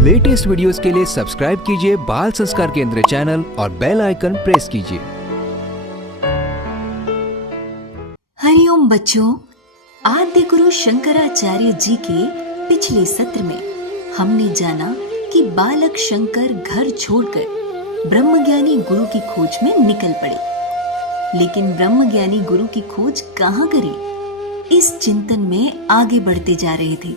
Latest videos के लिए subscribe कीजिए बाल संस्कार केंद्र चैनल और बेल आइकन प्रेस कीजिए। हरिओम बच्चों, आद्य गुरु शंकराचार्य जी के पिछले सत्र में हमने जाना कि बालक शंकर घर छोड़कर ब्रह्मज्ञानी गुरु की खोज में निकल पड़े। लेकिन ब्रह्मज्ञानी गुरु की खोज कहाँ करें, इस चिंतन में आगे बढ़ते जा रहे थे।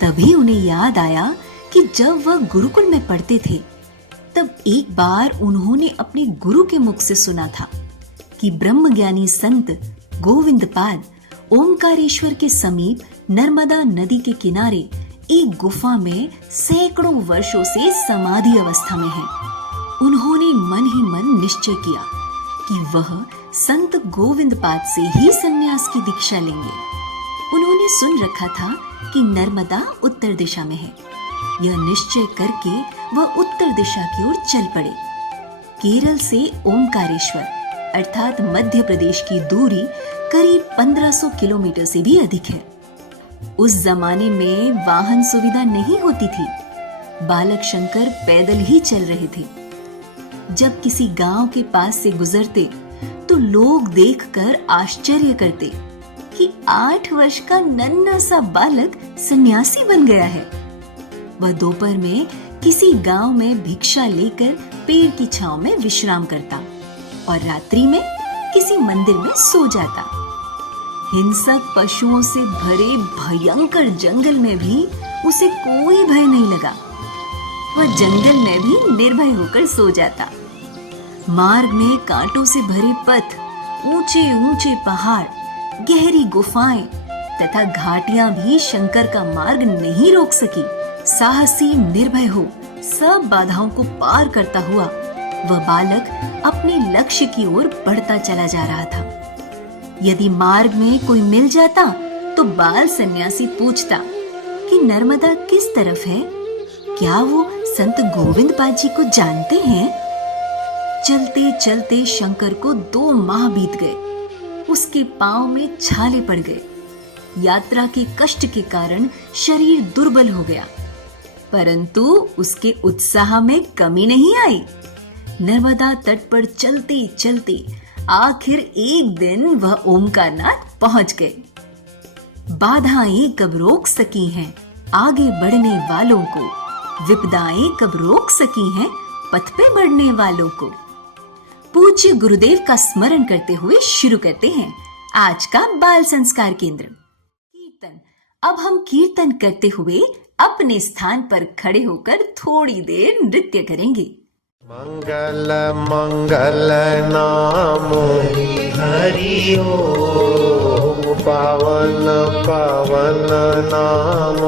तभी उन्हें याद आया कि जब वह गुरुकुल में पढ़ते थे तब एक बार उन्होंने अपने गुरु के मुख से सुना था कि ब्रह्मज्ञानी संत गोविंदपाद ओमकारेश्वर के समीप नर्मदा नदी के किनारे एक गुफा में सैकड़ों वर्षों से समाधि अवस्था में है। उन्होंने मन ही मन निश्चय किया कि वह संत गोविंदपाद से ही सन्यास की दीक्षा लेंगे। उन्होंने सुन रखा था कि नर्मदा उत्तर दिशा में है। यह निश्चय करके वह उत्तर दिशा की ओर चल पड़े। केरल से ओमकारेश्वर अर्थात मध्य प्रदेश की दूरी करीब 1500 किलोमीटर से भी अधिक है। उस जमाने में वाहन सुविधा नहीं होती थी। बालक शंकर पैदल ही चल रहे थे। जब किसी गांव के पास से गुजरते तो लोग देखकर आश्चर्य करते कि 8 वर्ष का नन्हा सा बालक सन्यासी बन गया है। वह दोपहर में किसी गांव में भिक्षा लेकर पेड़ की छांव में विश्राम करता और रात्रि में किसी मंदिर में सो जाता। हिंसक पशुओं से भरे भयंकर जंगल में भी उसे कोई भय नहीं लगा। वह जंगल में भी निर्भय होकर सो जाता। मार्ग में कांटों से भरे पथ, ऊंचे ऊंचे पहाड़, गहरी गुफाएं तथा घाटियां भी शंकर का मार्ग नहीं रोक सकी। साहसी निर्भय हो सब बाधाओं को पार करता हुआ वह बालक अपने लक्ष्य की ओर बढ़ता चला जा रहा था। यदि मार्ग में कोई मिल जाता तो बाल सन्यासी पूछता कि नर्मदा किस तरफ है, क्या वो संत गोविंदपाद जी को जानते हैं? चलते चलते शंकर को 2 माह बीत गए। उसके पांव में छाले पड़ गए। यात्रा के कष्ट के कारण शरीर दुर्बल हो गया, परंतु उसके उत्साह में कमी नहीं आई। नर्मदा तट पर चलते चलते आखिर एक दिन वह ओमकारनाथ पहुंच गए। बाधाएं कब रोक सकी हैं आगे बढ़ने वालों को, विपदाएं कब रोक सकी हैं पथ पे बढ़ने वालों को। पूज्य गुरुदेव का स्मरण करते हुए शुरू करते हैं आज का बाल संस्कार केंद्र कीर्तन। अब हम कीर्तन करते हुए अपने स्थान पर खड़े होकर थोड़ी देर नृत्य करेंगे। मंगल मंगल नाम हरि ओम, पावन पावन नाम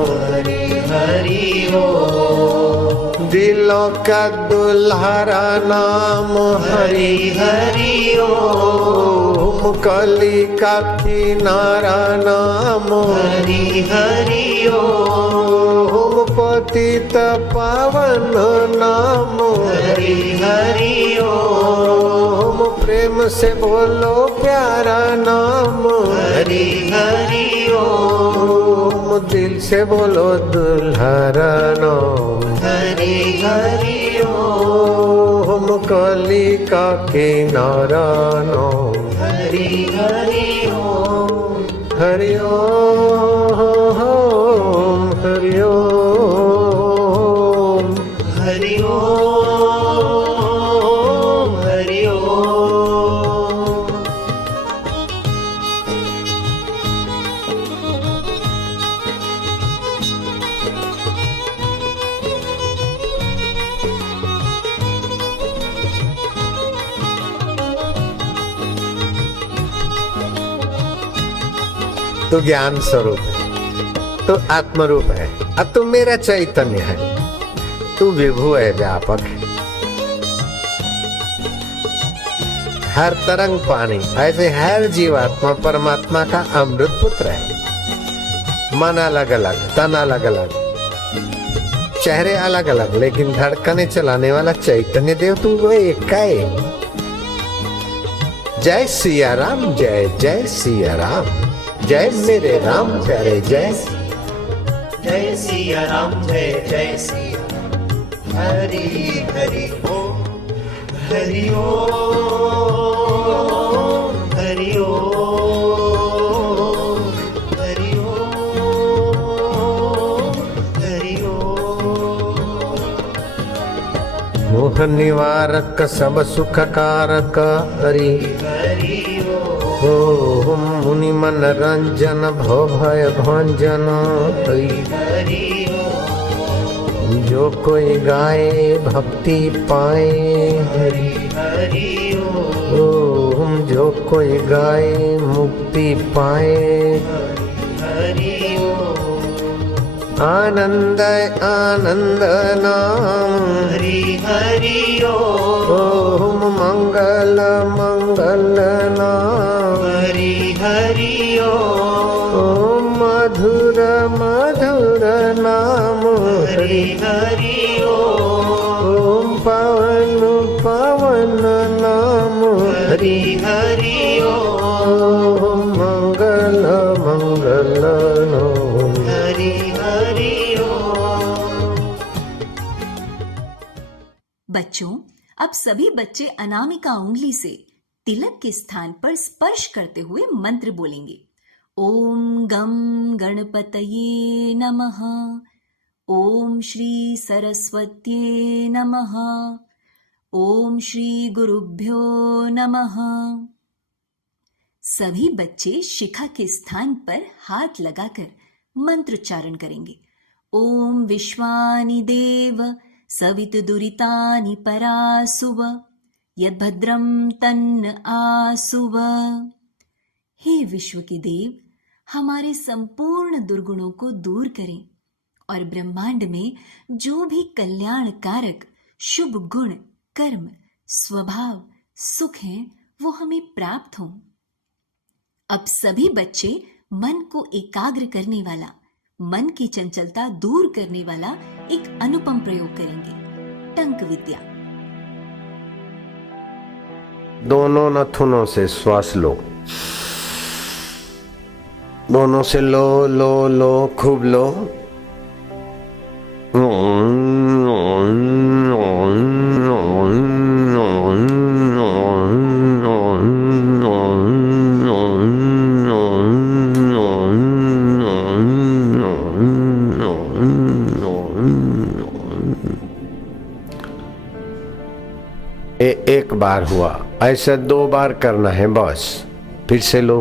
हरि ओम, दिलों का दुल्हरा नाम हरि हरि ओम, कली का किनारा नाम हरि हरि ओम, पतित पावन नाम हरि हरि ओम, प्रेम से बोलो प्यारा नाम हरि हरि ओम, दिल से बोलो दुल्हरा नाम हरि हरि ओम, कली का किनारा नाम हरि हरि ओम, हरि ओम हरि ओम, हरि ओम हरि ओम। तू ज्ञान स्वरूप है, तू आत्मरूप है, अब तू मेरा चैतन्य है, तू विभु है, व्यापक है। हर तरंग पानी, ऐसे हर जीवात्मा परमात्मा का अमृत पुत्र है। मन अलग अलग, तन अलग अलग, चेहरे अलग अलग, लेकिन धड़कने चलाने वाला चैतन्य देव तू वो एक का एक। जय सिया राम, जय जय सिया राम, जय मेरे राम प्यारे जय। जय सिया राम जय जय सिया हरि हरि ओम हरि ओम हरि ओम हरि ओम हरि ओम। मोह निवारक सब सुख कारक हरि हरि ओम मुनि मन रंजन भव भय भंजन हरि हरि जो कोई गाए भक्ति पाए हरि हरि ओम जो कोई गाए मुक्ति पाए हरि आनंद आनंद नाम हरि हरि ओम मंगल मंगल नाम हरि हरि ओम मधुर मधुर नाम हरि हरि ओम पवन पवन नाम हरि हरि ओम मंगल मंगल नाम हरि हरि बच्चों, अब सभी बच्चे अनामिका उंगली से तिलक के स्थान पर स्पर्श करते हुए मंत्र बोलेंगे। ओम गम गणपतये नमः। ओम श्री सरस्वत्ये नमः। ओम श्री गुरुभ्यो नमः। सभी बच्चे शिखा के स्थान पर हाथ लगाकर मंत्रोच्चारण करेंगे। ओम विश्वानि देव सवितुर्दुरितानि परासुव यद्भद्रं तन्न आसुव। हे विश्व के देव, हमारे संपूर्ण दुर्गुणों को दूर करें और ब्रह्मांड में जो भी कल्याणकारक शुभ गुण कर्म स्वभाव सुख हैं वो हमें प्राप्त हों। अब सभी बच्चे मन को एकाग्र करने वाला, मन की चंचलता दूर करने वाला एक अनुपम प्रयोग करेंगे, टंक विद्या। दोनों नथुनों से श्वास लो, दोनों से लो लो लो, खूब लो। एक बार हुआ, ऐसा 2 बार करना है बस। फिर से लो।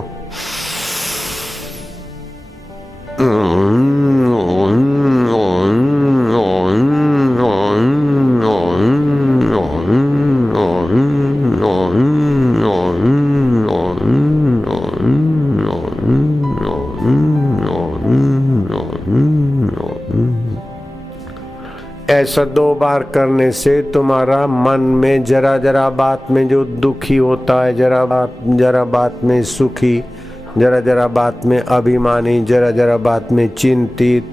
ऐसा 2 बार करने से तुम्हारा मन में जरा जरा बात में जो दुखी होता है, जरा बात में सुखी, जरा जरा बात में अभिमानी, जरा जरा बात में चिंतित,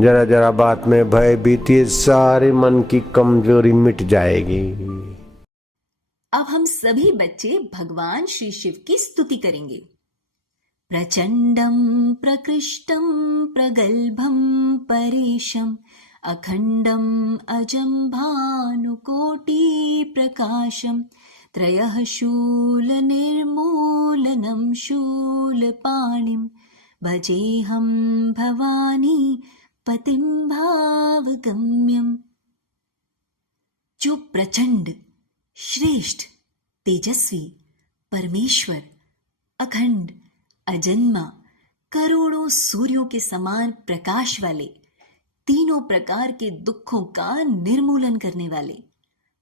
जरा जरा बात में भयभीत, ये सारे मन की कमजोरी मिट जाएगी। अब हम सभी बच्चे भगवान श्री शिव की स्तुति करेंगे। प्रचंडम प्रकृष्टम प्रगल्भम परेशम अखंडम अजम भानुकोटि प्रकाशम त्रयः शूल निर्मूलनम शूलपाणिम भजेहम भवानी पतिं भावगम्यम। जो प्रचंड, श्रेष्ठ, तेजस्वी, परमेश्वर, अखंड, अजन्मा, करोड़ों सूर्यों के समान प्रकाश वाले, तीनों प्रकार के दुखों का निर्मूलन करने वाले,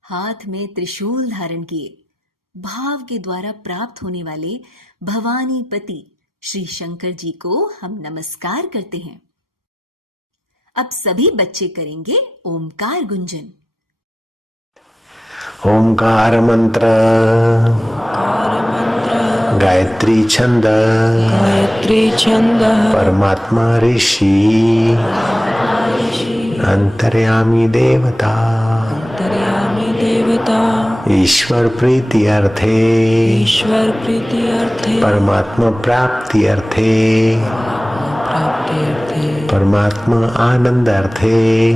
हाथ में त्रिशूल धारण किए, भाव के द्वारा प्राप्त होने वाले भवानी पति श्री शंकर जी को हम नमस्कार करते हैं। अब सभी बच्चे करेंगे ओमकार गुंजन। ओमकार मंत्र, गायत्री छंद, परमात्मा ऋषि, अंतर्यामी देवता, ईश्वर प्रीति अर्थे, परमात्मा प्राप्ति अर्थे परमात्मा आनंद अर्थे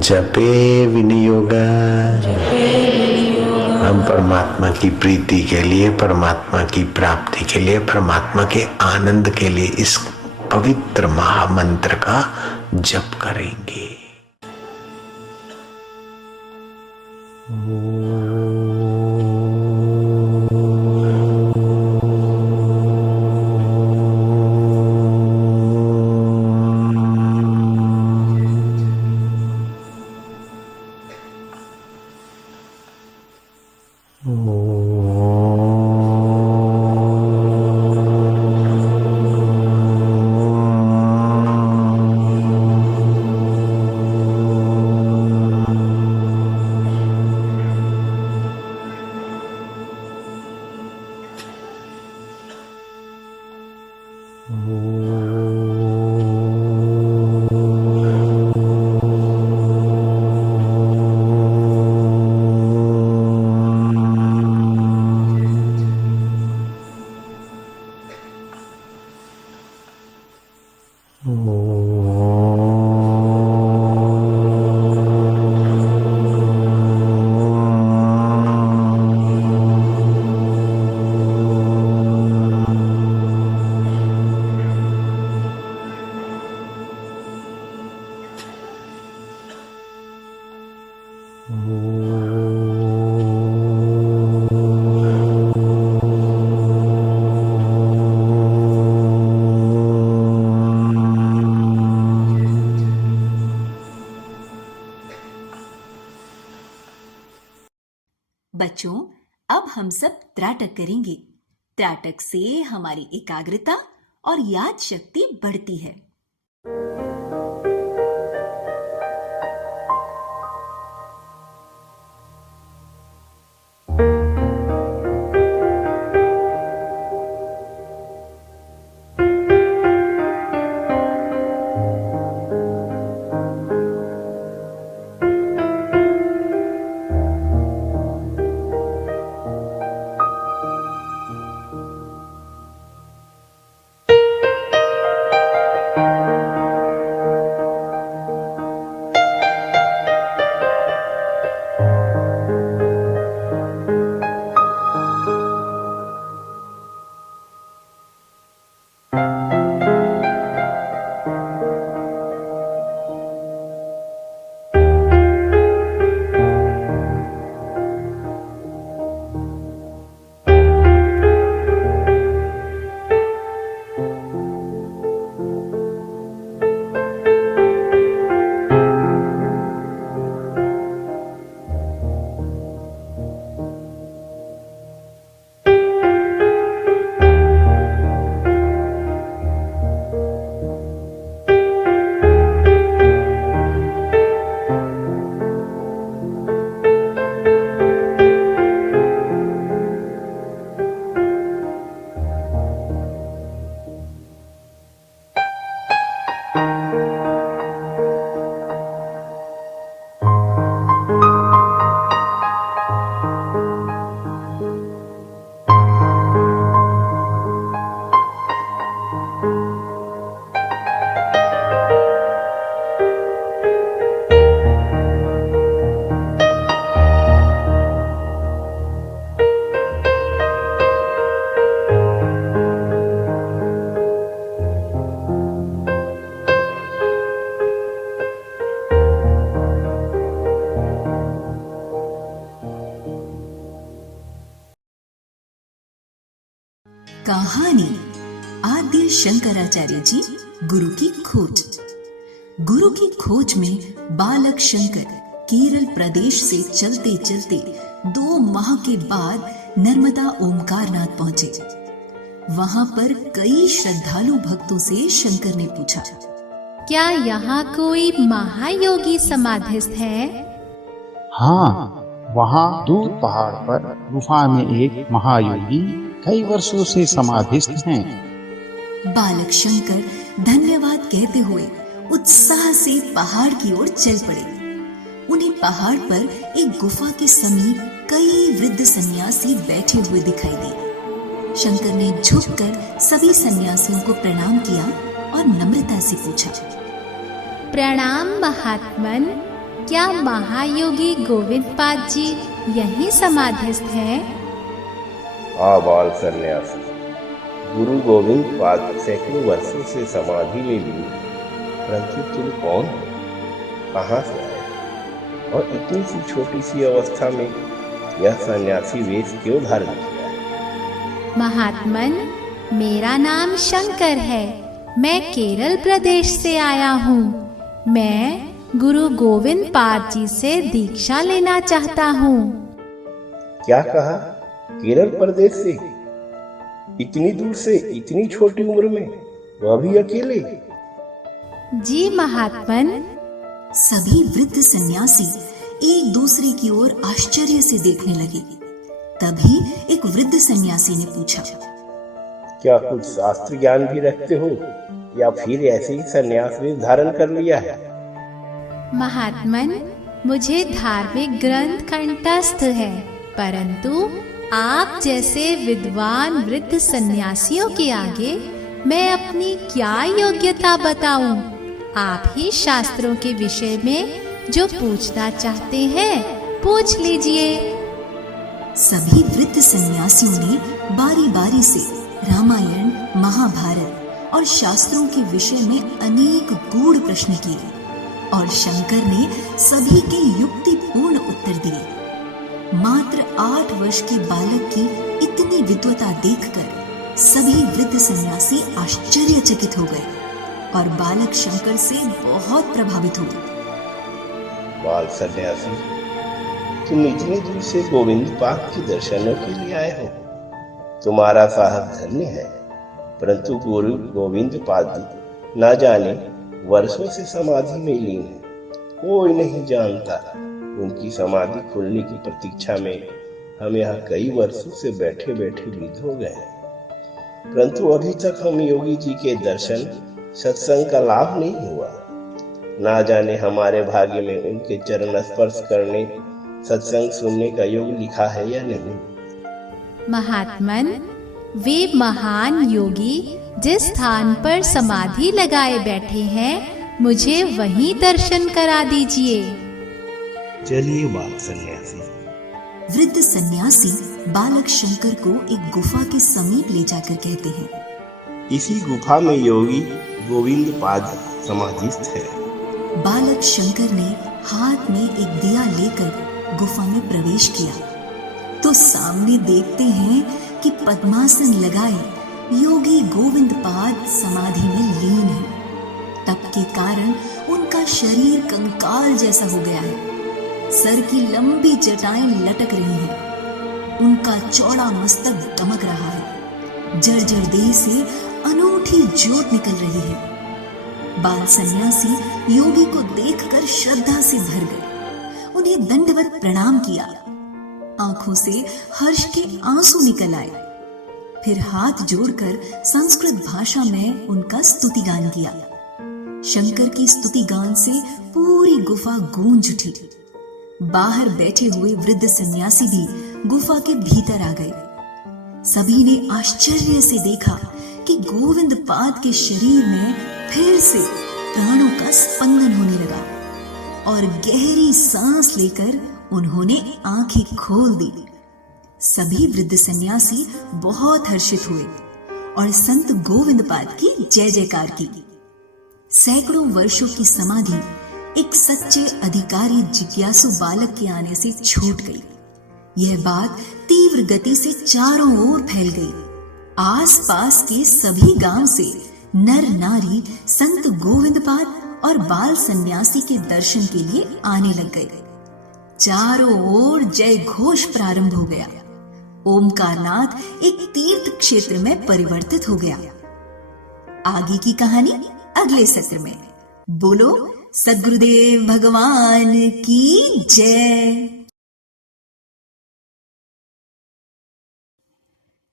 जपे विनियोग। हम परमात्मा की प्रीति के लिए, परमात्मा की प्राप्ति के लिए, परमात्मा के आनंद के लिए इस पवित्र महामंत्र का जप करेंगे। बच्चों, अब हम सब त्राटक करेंगे। त्राटक से हमारी एकाग्रता और याद शक्ति बढ़ती है। कहानी आद्य शंकराचार्य जी गुरु की खोज। गुरु की खोज में बालक शंकर केरल प्रदेश से चलते चलते 2 माह के बाद नर्मदा ओमकारनाथ पहुंचे। वहां पर कई श्रद्धालु भक्तों से शंकर ने पूछा, क्या यहाँ कोई महायोगी समाधिस्थ है? हाँ, वहाँ दूर पहाड़ पर गुफा में एक महायोगी कई वर्षों से समाधिस्थ हैं। बालक शंकर धन्यवाद कहते हुए उत्साह से पहाड़ की ओर चल पड़े। उन्हें पहाड़ पर एक गुफा के समीप कई वृद्ध सन्यासी बैठे हुए दिखाई दिए। शंकर ने झुककर सभी सन्यासियों को प्रणाम किया और नम्रता से पूछा, प्रणाम महात्मन, क्या महायोगी गोविंद पाद जी यहीं समाधिस्थ हैं? बाल सन्यासी, गुरु गोविंद पाद सैकड़ों वर्षों से समाधि में लीन, परंतु तुम कौन, कहाँ से आए और इतनी सी छोटी सी अवस्था में यह सन्यासी वेश क्यों धारण किया है? महात्मन, मेरा नाम शंकर है। मैं केरल प्रदेश से आया हूँ। मैं गुरु गोविंद पाद जी से दीक्षा लेना चाहता हूँ। क्या कहा? केरल प्रदेश से? इतनी दूर से, इतनी छोटी उम्र में, वह भी अकेले? जी महात्मन। सभी वृद्ध सन्यासी एक दूसरे की ओर आश्चर्य से देखने लगे। तभी एक वृद्ध सन्यासी ने पूछा, क्या कुछ शास्त्र ज्ञान भी रखते हो या फिर ऐसे ही सन्यास वेश धारण कर लिया है? महात्मन, मुझे धार्मिक ग्रंथ कंठस्थ है, परंतु आप जैसे विद्वान वृद्ध सन्यासियों के आगे मैं अपनी क्या योग्यता बताऊं? आप ही शास्त्रों के विषय में जो पूछना चाहते हैं पूछ लीजिए। सभी वृद्ध सन्यासियों ने बारी बारी से रामायण, महाभारत और शास्त्रों के विषय में अनेक गूढ़ प्रश्न किए और शंकर ने सभी के युक्तिपूर्ण उत्तर दिए। मात्र 8 वर्ष के बालक की इतनी विद्वता देखकर सभी वृद्ध सन्यासी आश्चर्यचकित हो गए और बालक शंकर से बहुत प्रभावित हुए। बाल सन्यासी, तुम इतनी दूर से गोविंद पाद के दर्शनों के लिए आए हो। तुम्हारा साहस धन्य है, परंतु गुरु गोविंद पाद जी ना जाने वर्षों से समाधि में लीन है। कोई नहीं जानता। उनकी समाधि खुलने की प्रतीक्षा में हम यहाँ कई वर्षों से बैठे बैठे वृद्ध हो गए हैं, परंतु अभी तक हम योगी जी के दर्शन, सत्संग का लाभ नहीं हुआ। ना जाने हमारे भाग्य में उनके चरण स्पर्श करने, सत्संग सुनने का योग लिखा है या नहीं। महात्मन, वे महान योगी जिस स्थान पर समाधि लगाए बैठे हैं, मुझे वहीं दर्शन करा दीजिए। चलिए बाल सन्यासी। वृद्ध सन्यासी बालक शंकर को एक गुफा के समीप ले जाकर कहते हैं, इसी गुफा में योगी गोविंद पाद समाधिस्थ है। बालक शंकर ने हाथ में एक दिया लेकर गुफा में प्रवेश किया तो सामने देखते हैं कि पद्मासन लगाए योगी गोविंद पाद समाधि में लीन है। तप के कारण उनका शरीर कंकाल जैसा हो गया है। सर की लंबी जटाएं लटक रही हैं। उनका चौड़ा मस्तक दमक रहा है। जर्जर देह से अनूठी ज्योत निकल रही है। बाल सन्यासी योगी को देखकर श्रद्धा से भर गए। उन्हें दंडवत प्रणाम किया। आंखों से हर्ष के आंसू निकल आए। फिर हाथ जोड़कर संस्कृत भाषा में उनका स्तुतिगान किया। शंकर की स्तुति गान से पूरी गुफा गूंज उठी। बाहर बैठे हुए वृद्ध सन्यासी भी गुफा के भीतर आ गए। सभी ने आश्चर्य से देखा कि गोविंद पाद के शरीर में फिर से प्राणों का स्पंदन होने लगा और गहरी सांस लेकर उन्होंने आंखें खोल दी। सभी वृद्ध सन्यासी बहुत हर्षित हुए और संत गोविंद पाद की जय जयकार की। सैकड़ों वर्षों की समाधि एक सच्चे अधिकारी जिज्ञासु बालक के आने से छूट गई। यह बात तीव्र गति से चारों ओर फैल गई। आसपास के सभी गांव से नर नारी संत गोविंद पाद और बाल सन्यासी के दर्शन के लिए आने लग गए। चारों ओर जय घोष प्रारंभ हो गया। ओमकारनाथ एक तीर्थ क्षेत्र में परिवर्तित हो गया। आगे की कहानी अगले सत्र में। बोलो सद्गुरुदेव भगवान की जय।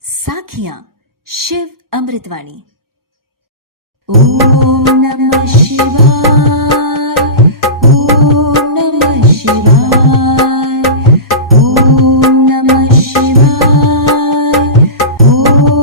साखियां शिव अमृतवाणी। ओम नमः शिवाय, ओम नमः शिवाय, ओम नमः शिवाय, ओम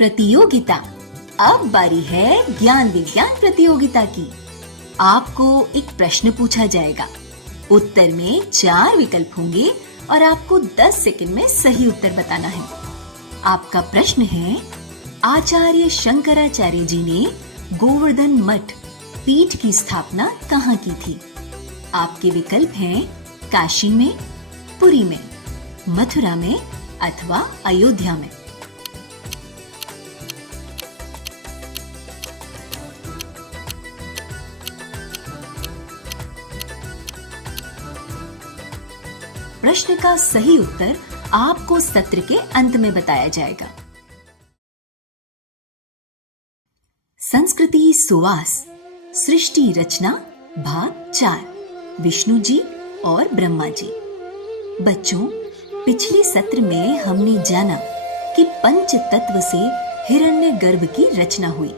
प्रतियोगिता। अब बारी है ज्ञान विज्ञान प्रतियोगिता की। आपको एक प्रश्न पूछा जाएगा। उत्तर में 4 विकल्प होंगे और आपको 10 सेकंड में सही उत्तर बताना है। आपका प्रश्न है, आचार्य शंकराचार्य जी ने गोवर्धन मठ पीठ की स्थापना कहाँ की थी? आपके विकल्प हैं काशी में, पुरी में, मथुरा में अथवा अयोध्या में। प्रश्न का सही उत्तर आपको सत्र के अंत में बताया जाएगा। संस्कृति सुवास सृष्टि रचना भाग 4, विष्णु जी और ब्रह्मा जी। बच्चों, पिछले सत्र में हमने जाना कि पंच तत्व से हिरण्यगर्भ की रचना हुई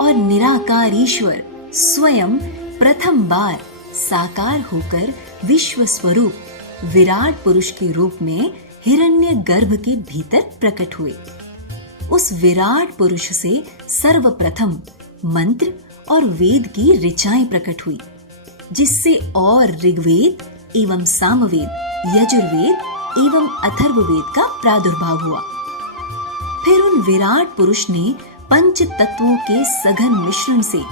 और निराकार ईश्वर स्वयं प्रथम बार साकार होकर विश्व स्वरूप विराट पुरुष के रूप में हिरण्यगर्भ के भीतर प्रकट हुए। उस विराट पुरुष से सर्वप्रथम मंत्र और वेद की ऋचाएं प्रकट हुई, जिससे और ऋग्वेद एवं सामवेद, यजुर्वेद एवं अथर्ववेद का प्रादुर्भाव हुआ। फिर उन विराट पुरुष ने पंच तत्वों के सघन मिश्रण से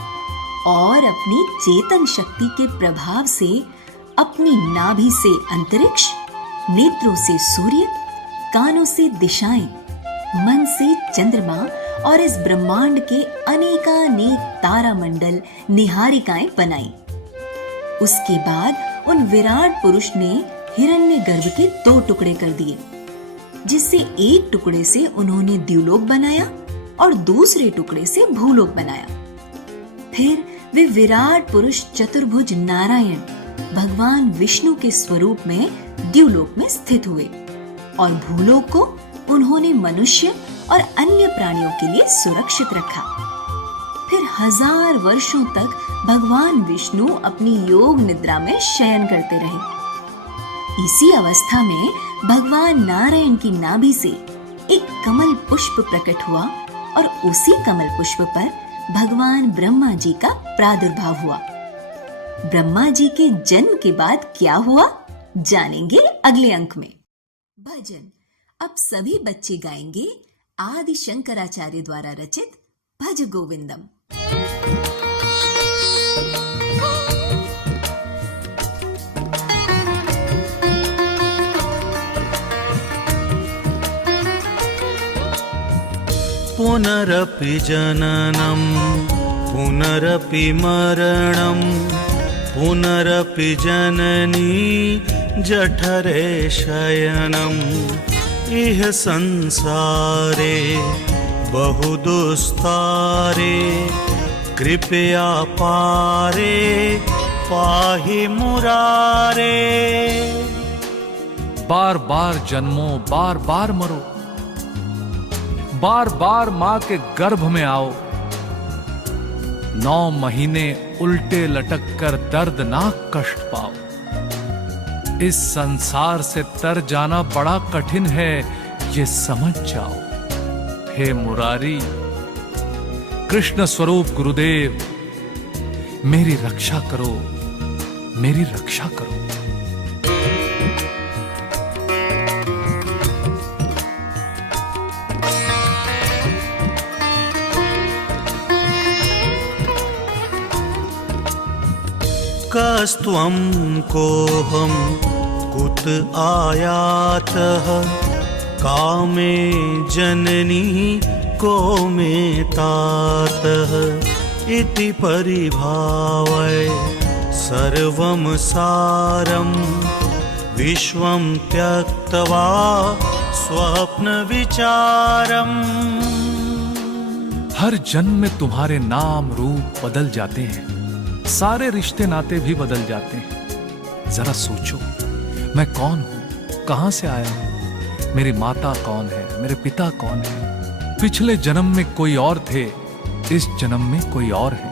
और अपनी चेतन शक्ति के प्रभाव से अपनी नाभि से अंतरिक्ष, नेत्रों से सूर्य, कानों से दिशाएं, मन से चंद्रमा और इस ब्रह्मांड के अनेकानेक तारामंडल निहारिकाएं बनाई। उसके बाद उन विराट पुरुष ने हिरण्यगर्भ के 2 टुकड़े कर दिए, जिससे एक टुकड़े से उन्होंने द्युलोक बनाया और दूसरे टुकड़े से भूलोक बनाया। फिर वे विराट पुरुष चतुर्भुज नारायण भगवान विष्णु के स्वरूप में द्युलोक में स्थित हुए और भूलोक को उन्होंने मनुष्य और अन्य प्राणियों के लिए सुरक्षित रखा। फिर 1000 वर्षों तक भगवान विष्णु अपनी योग निद्रा में शयन करते रहे। इसी अवस्था में भगवान नारायण की नाभि से एक कमल पुष्प प्रकट हुआ और उसी कमल पुष्प पर भगवान ब्रह्मा जी का प्रादुर्भाव हुआ। ब्रह्मा जी के जन्म के बाद क्या हुआ, जानेंगे अगले अंक में। भजन। अब सभी बच्चे गाएंगे आदि शंकराचार्य द्वारा रचित भज गोविंदम। पुनरपि जननं पुनरपि मरणं पुनरपि जननी जठरे शयनम् इह संसारे बहु दुस्तारे कृपया पारे पाहि मुरारे। बार बार जन्मो, बार बार मरो, बार बार मां के गर्भ में आओ, 9 महीने उल्टे लटक कर दर्दनाक कष्ट पाओ। इस संसार से तर जाना बड़ा कठिन है, ये समझ जाओ। हे मुरारी, कृष्ण स्वरूप गुरुदेव, मेरी रक्षा करो, मेरी रक्षा करो। कस्त्वं कोऽहं कुत आयातः कामे जननी को मे तातः इति परिभावय सर्वं सारं विश्वं त्यक्त्वा स्वप्न विचारम। हर जन्म में तुम्हारे नाम रूप बदल जाते हैं, सारे रिश्ते नाते भी बदल जाते हैं। जरा सोचो, मैं कौन हूं, कहां से आया हूं, मेरी माता कौन है, मेरे पिता कौन है। पिछले जन्म में कोई और थे, इस जन्म में कोई और है।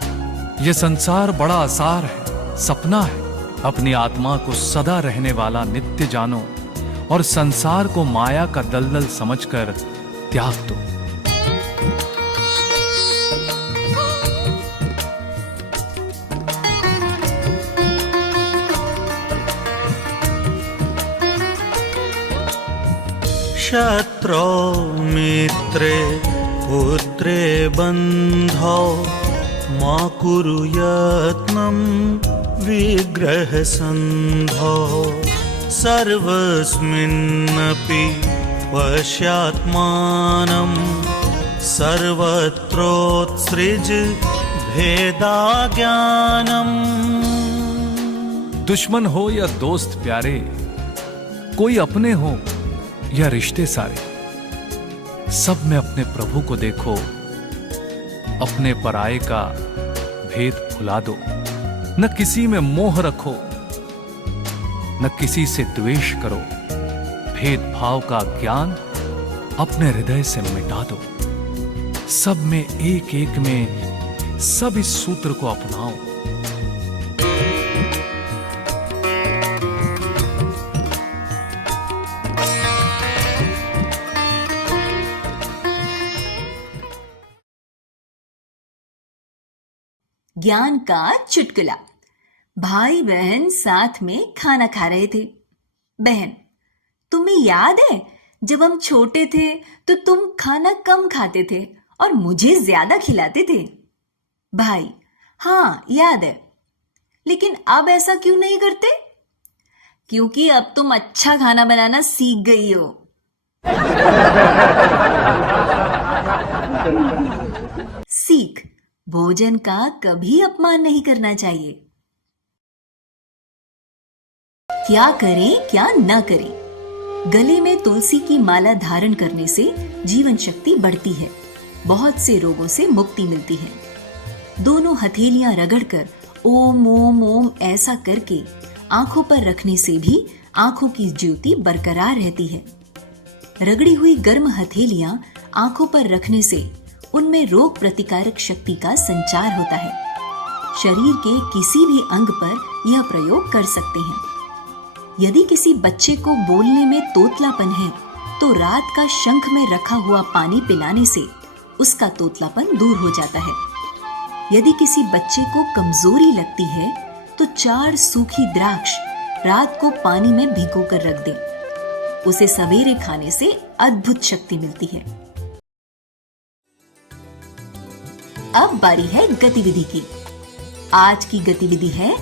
यह संसार बड़ा आसार है, सपना है। अपनी आत्मा को सदा रहने वाला नित्य जानो और संसार को माया का दलदल समझकर त्याग दो। शत्रौ मित्रे पुत्रे बन्धौ मा कुरु यत्नं विग्रहसन्धौ सर्वस्मिन्नपि पश्यात्मानं सर्वत्रोत्सृज भेदाज्ञानम्। दुश्मन हो या दोस्त प्यारे, कोई अपने हो या रिश्ते सारे, सब में अपने प्रभु को देखो, अपने पराये का भेद भुला दो। न किसी में मोह रखो, न किसी से द्वेष करो, भेदभाव का ज्ञान अपने हृदय से मिटा दो। सब में एक एक में सब इस सूत्र को अपनाओ। ज्ञान का चुटकुला। भाई बहन साथ में खाना खा रहे थे। बहन, तुम्हें याद है जब हम छोटे थे तो तुम खाना कम खाते थे और मुझे ज्यादा खिलाते थे? भाई, हाँ याद है, लेकिन अब ऐसा क्यों नहीं करते? क्योंकि अब तुम अच्छा खाना बनाना सीख गई हो। सीख, भोजन का कभी अपमान नहीं करना चाहिए। क्या करें क्या न करें? गले में तुलसी की माला धारण करने से जीवन शक्ति बढ़ती है, बहुत से रोगों से मुक्ति मिलती है। दोनों हथेलियां रगड़कर ओम ओम ओम ऐसा करके आंखों पर रखने से भी आंखों की ज्योति बरकरार रहती है। रगड़ी हुई गर्म हथेलियां आंखों पर रखने से उनमें रोग प्रतिकारक शक्ति का संचार होता है। शरीर के किसी भी अंग पर यह प्रयोग कर सकते हैं। यदि किसी बच्चे को बोलने में तोतलापन है तो रात का शंख में रखा हुआ पानी पिलाने से उसका तोतलापन दूर हो जाता है। यदि किसी बच्चे को कमजोरी लगती है तो 4 सूखी द्राक्ष रात को पानी में भिगो कर रख दें। उसे सवेरे खाने से अद्भुत शक्ति मिलती है। अब बारी है गतिविधि की। आज की गतिविधि है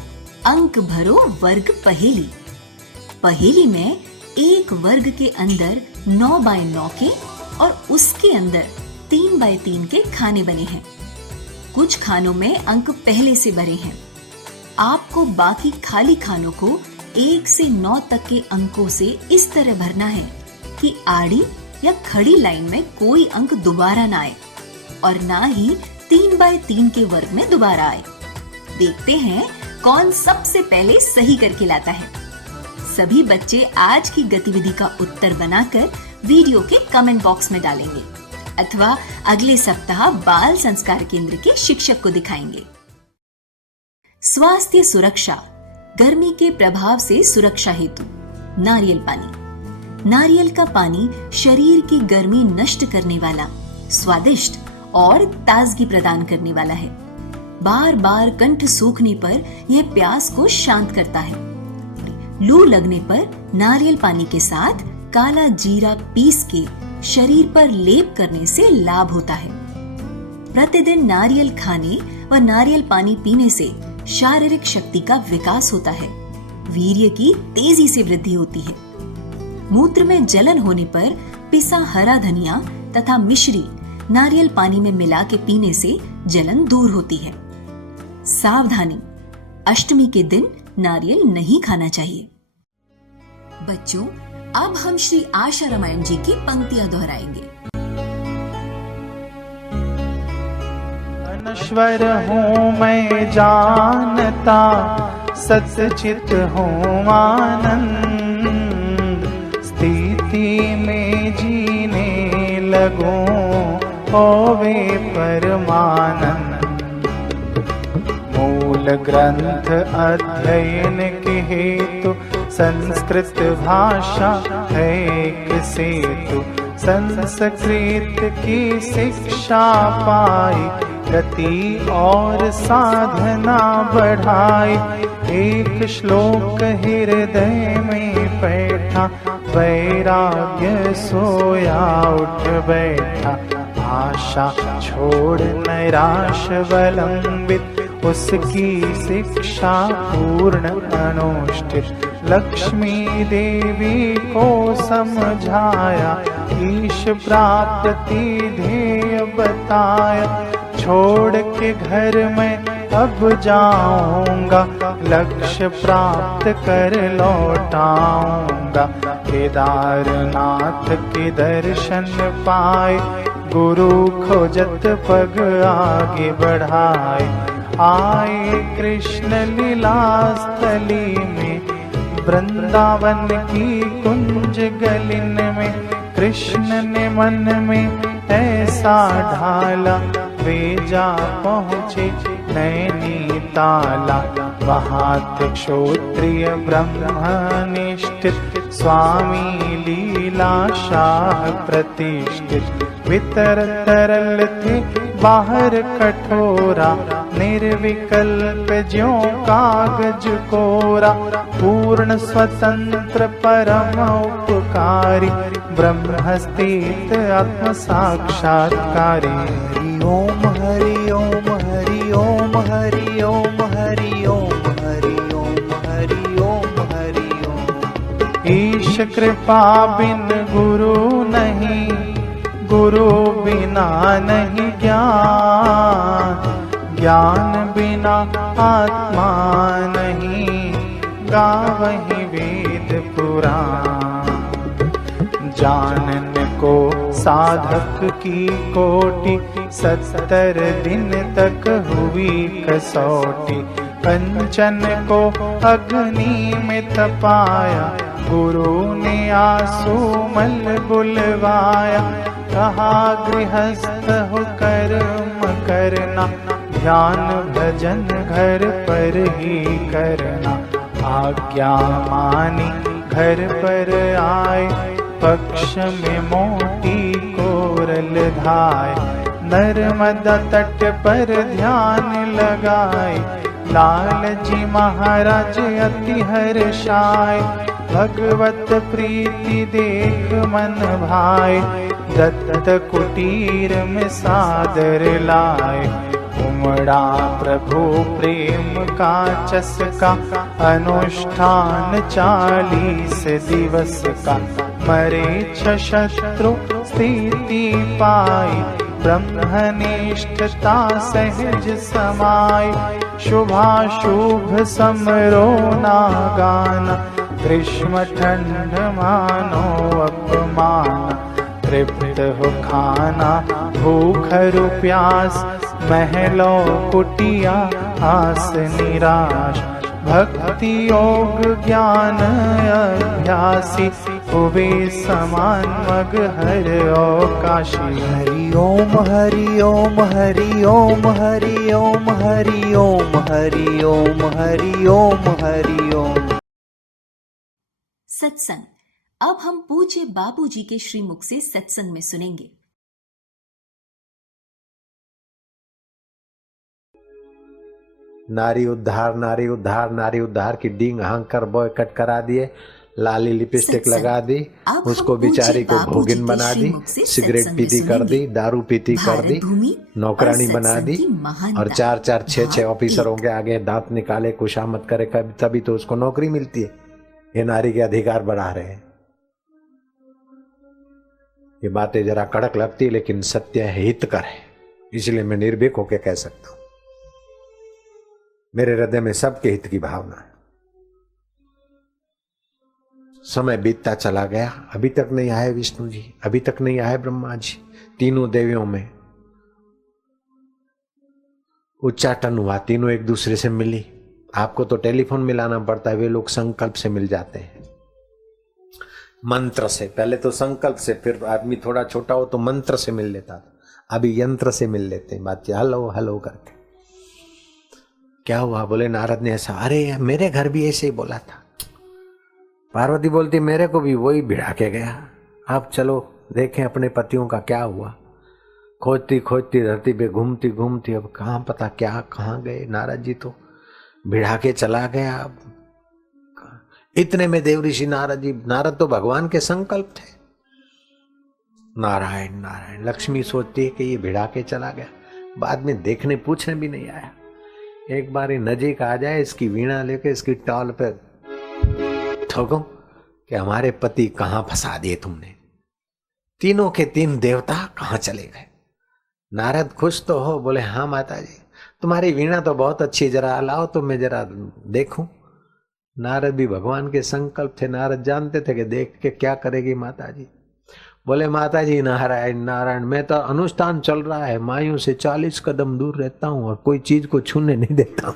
अंक भरो वर्ग पहेली। पहेली में एक वर्ग के अंदर 9 बाय 9 के और उसके अंदर 3 बाय 3 के खाने बने हैं। कुछ खानों में अंक पहले से भरे हैं। आपको बाकी खाली खानों को 1 से 9 तक के अंकों से इस तरह भरना है कि आड़ी या खड़ी लाइन में कोई अंक दोबारा ना आए और ना ही 3 बाय 3 के वर्ग में दोबारा आए। देखते हैं कौन सबसे पहले सही करके लाता है। सभी बच्चे आज की गतिविधि का उत्तर बनाकर वीडियो के कमेंट बॉक्स में डालेंगे अथवा अगले सप्ताह बाल संस्कार केंद्र के शिक्षक को दिखाएंगे। स्वास्थ्य सुरक्षा, गर्मी के प्रभाव से सुरक्षा हेतु नारियल पानी। नारियल का पानी शरीर की गर्मी नष्ट करने वाला, स्वादिष्ट और ताजगी प्रदान करने वाला है। बार बार कंठ सूखने पर यह प्यास को शांत करता है। लू लगने पर नारियल पानी के साथ काला जीरा पीस के शरीर पर लेप करने से लाभ होता है। प्रतिदिन नारियल खाने व नारियल पानी पीने से शारीरिक शक्ति का विकास होता है। वीर्य की तेजी से वृद्धि होती है। मूत्र में जलन होने पर पिसा हरा धनिया तथा मिश्री नारियल पानी में मिला के पीने से जलन दूर होती है। सावधानी, अष्टमी के दिन नारियल नहीं खाना चाहिए। बच्चों, अब हम श्री आशा रामायण जी की पंक्तियां दोहराएंगे। अनश्वर हूँ मैं जानता, सच्चित हूँ आनंद, स्थिति में जीने लगूं होवे परमानंद। मूल ग्रंथ अध्ययन के हेतु संस्कृत भाषा है एक सेतु। संस्कृत की शिक्षा पाई, गति और साधना बढ़ाई। एक श्लोक हृदय में बैठा, वैराग्य सोया उठ बैठा। आशा छोड़ नैराश अवलंबित, उसकी शिक्षा पूर्ण अनुष्ठित। लक्ष्मी देवी को समझाया, ईश प्राप्ति ध्येय बताया। छोड़ के घर में अब जाऊंगा, लक्ष्य प्राप्त कर लौटाऊंगा। केदारनाथ के दर्शन पाए, गुरु खोजत पग आगे बढ़ाए। आए कृष्ण लीला स्थली में, वृंदावन की कुंज गलिन में। कृष्ण ने मन में ऐसा ढाला, वे जा पहुँचे नैनीताला। वहाँ क्षोत्रिय ब्रह्मनिष्ठित, स्वामी लीला शाह प्रतिष्ठित। भीतर तरल थे बाहर कठोरा, निर्विकल्प ज्यों कागज कोरा। पूर्ण स्वतंत्र परम उपकारी, ब्रह्म स्थित आत्म साक्षात्कारी। हरि ओम हरि ओम हरि ओम हरि ओम हरि ओम हरि ओम हरि ओम हरि ओम। ईश कृपा बिन गुरु नहीं, गुरु बिना नहीं ज्ञान। ज्ञान बिना आत्मा नहीं, गावहि वेद पुराण। जानन को साधक की कोटि, 70 दिन तक हुई कसौटी। कंचन को अग्नि में तपाया, गुरु ने आंसू मल बुलवाया। कहा गृहस्थ हो कर्म करना, ध्यान भजन घर पर ही करना। आज्ञा मानी घर पर आए, पक्ष में मोटी कोरल धाय। नर्मदा तट पर ध्यान लगाए, लाल जी महाराज अति हर्षाय। भगवत प्रीति देख मन भाए, दत्त कुटीर में सादर लाए। उमड़ा प्रभु प्रेम का चस्का, अनुष्ठान 40 दिवस का। मरे 6 शत्रु स्थिति पाई, ब्रह्मनिष्ठता सहज समाई। शुभाशुभ समरो ना गाना, ग्रीष्म ठंड मानो अपमान। तृप्त हो खाना भूख प्यास, महलों कुटिया आस निराश। भक्ति योग ज्ञान अभ्यासी, हुए समान मग हर काशी। हरि ओम हरि ओम हरि ओम हरि ओम हरि ओम हरि ओम हरि ओम हरि ओम। सत्संग। अब हम पूज्य बापूजी के श्रीमुख से सत्संग में सुनेंगे। नारी उद्धार नारी उद्धार नारी उद्धार की डींग हांग कर बॉय कट करा दिए, लाली लिपस्टिक लगा दी, उसको बेचारी को भोगिन बना दी, सिगरेट पीती कर दी, दारू पीती कर दी, नौकरानी बना दी। और 4-4, 6-6 ऑफिसरों के आगे दांत निकाले, खुशामद करे, तभी तो उसको नौकरी मिलती है। ये नारी के अधिकार बढ़ा रहे हैं। ये बातें जरा कड़क लगती है, लेकिन सत्य हितकर है, इसलिए मैं निर्भीक होकर कह सकता हूं। मेरे हृदय में सबके हित की भावना है। समय बीतता चला गया, अभी तक नहीं आए विष्णु जी, अभी तक नहीं आए ब्रह्मा जी। तीनों देवियों में उच्चाटन हुआ, तीनों एक दूसरे से मिली। आपको तो टेलीफोन मिलाना पड़ता है, वे लोग संकल्प से मिल जाते हैं, मंत्र से। पहले तो संकल्प से, फिर आदमी थोड़ा छोटा हो तो मंत्र से मिल लेता था, अभी यंत्र से मिल लेते हैं। बात हेलो हेलो करके। क्या हुआ? बोले नारद ने ऐसा। अरे मेरे घर भी ऐसे ही बोला था। पार्वती बोलती मेरे को भी वही भिड़ा के गया। अब चलो देखें अपने पतियों का क्या हुआ। खोजती खोजती धरती पे घूमती घूमती अब कहाँ पता क्या कहाँ गए नारद जी। तो भिड़ा के चला गया। अब इतने में देवऋषि नारद तो भगवान के संकल्प थे। नारायण नारायण। लक्ष्मी सोचती है कि ये भिड़ा के चला गया, बाद में देखने पूछने भी नहीं आया। एक बार ये नजीक आ जाए, इसकी वीणा लेके इसकी टॉल पे ठोको कि हमारे पति कहाँ फंसा दिए तुमने, तीनों के तीन देवता कहाँ चले गए। नारद खुश तो हो, बोले हाँ माता जी, तुम्हारी वीणा तो बहुत अच्छी, जरा लाओ तो मैं जरा देखूं। नारद भी भगवान के संकल्प थे। नारद जानते थे कि देख के क्या करेगी माता जी। बोले माता जी नारायण नारायण, मैं तो अनुष्ठान चल रहा है, मायूं से 40 कदम दूर रहता हूं और कोई चीज को छूने नहीं देता हूं।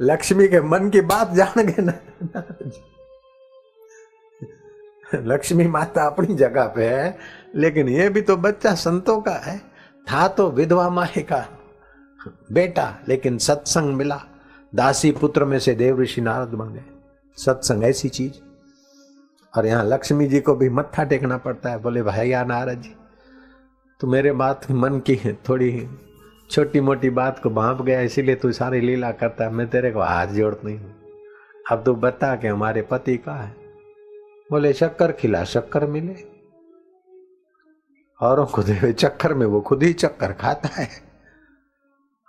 लक्ष्मी के मन की बात जान गए नारद जी। लक्ष्मी माता अपनी जगह पे है, लेकिन ये भी तो बच्चा संतों का है। था तो विधवा माए का बेटा, लेकिन सत्संग मिला, दासी पुत्र में से देवऋषि नारद बन गए। सत्संग ऐसी चीज। और यहाँ लक्ष्मी जी को भी मत्था टेकना पड़ता है। बोले भैया नारद जी, तू मेरे बात मन की थोड़ी छोटी मोटी बात को भांप गया, इसीलिए तू सारी लीला करता है, मैं तेरे को हाथ जोड़ती हूँ। अब तू बता के हमारे पति का है। बोले शक्कर खिला शक्कर मिले, औरों को दे चक्कर में वो खुद ही चक्कर खाता है।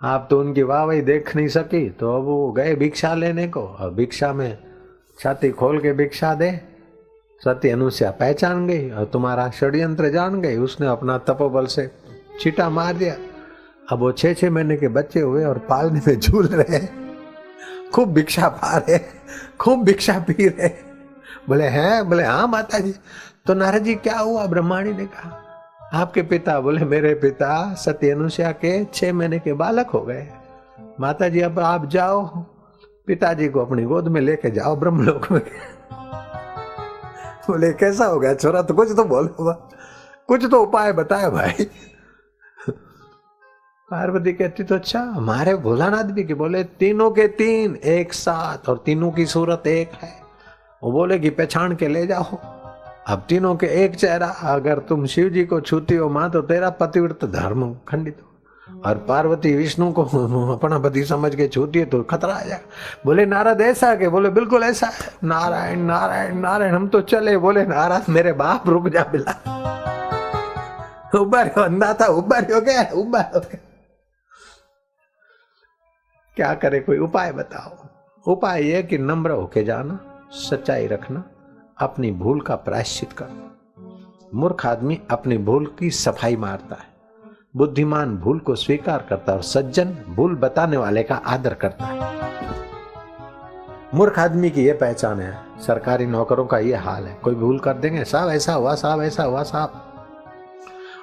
आप तो उनकी वाहवाही देख नहीं सकी, तो अब वो गए भिक्षा लेने को, और भिक्षा में छाती खोल के भिक्षा दे। सती अनुसुईया पहचान गई और तुम्हारा षड्यंत्र जान गई। उसने अपना तपोबल से छीटा मार दिया। अब वो 6-6 महीने के बच्चे हुए और पालने में झूल रहे, खूब भिक्षा पा रहे, खूब भिक्षा पी रहे। बोले हैं? बोले हाँ माता जी। तो नारद जी क्या हुआ? ब्रह्माणी ने कहा आपके पिता। बोले मेरे पिता सती अनुसुईया के 6 महीने के बालक हो गए। माता जी अब आप जाओ, पिताजी को अपनी गोद में लेके जाओ ब्रह्मलोक में। बोले कैसा हो गया छोरा? तो कुछ तो बोलो, कुछ तो उपाय बताए भाई। पार्वती कहती तो अच्छा हमारे भोलानाथ भी के बोले तीनों के तीन एक साथ, और तीनों की सूरत एक है। वो बोले कि पहचान के ले जाओ। अब तीनों के एक चेहरा, अगर तुम शिव जी को छूती हो मां तो तेरा पतिव्रत धर्म खंडित हो, और पार्वती विष्णु को अपना पति समझ के छूती है तो खतरा आ जाएगा। बोले नारद ऐसा के? बोले बिल्कुल ऐसा है। नारायण नारायण नारायण, हम तो चले। बोले नारद मेरे बाप रुक जा बिला, उबर अंधा था, उबर हो गया, उबर हो गया। क्या करे, कोई उपाय बताओ। उपाय यह कि नम्र होके जाना, सच्चाई रखना, अपनी भूल का प्रायश्चित करना। मूर्ख आदमी अपनी भूल की सफाई मारता है, बुद्धिमान भूल को स्वीकार करता है, और सज्जन भूल बताने वाले का आदर करता है। मूर्ख आदमी की यह पहचान है। सरकारी नौकरों का यह हाल है, कोई भूल कर देंगे, साहब ऐसा हुआ, साहब ऐसा हुआ, साहब।